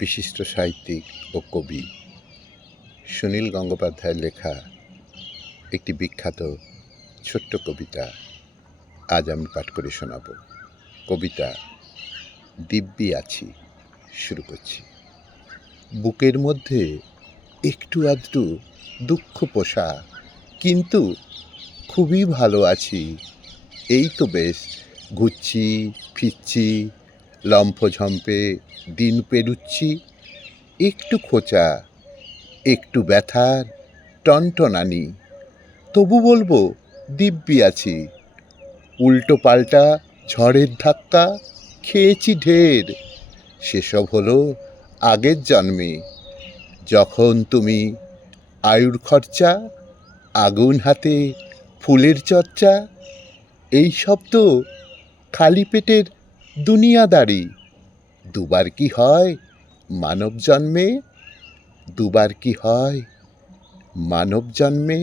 বিশিষ্ট সাহিত্যিক ও কবি সুনীল গঙ্গোপাধ্যায়ের লেখা একটি বিখ্যাত ছোট্ট কবিতা আজ আমি পাঠ করে শোনাব। কবিতা দিব্যি আছি। শুরু করছি। বুকের মধ্যে একটু আধটু দুঃখ পোষা, কিন্তু খুবই ভালো আছি। এই তো বেশ ঘুরছি ফিরছি, লম্ফঝম্পে দিন পেরুচ্ছি। একটু খোঁচা, একটু ব্যথার টনটনানি, তবু বলবো দিব্যি আছি। উল্টো পাল্টা ঝড়ের ধাক্কা খেয়েছি ঢের, সেসব হলো আগের জন্মে, যখন তুমি আয়ুর খরচা, আগুন হাতে ফুলের চর্চা। এই সব তো খালি পেটের দুনিয়াদারি। দুবার কি হয় মানব জন্মে? দুবার কি হয় মানব জন্মে?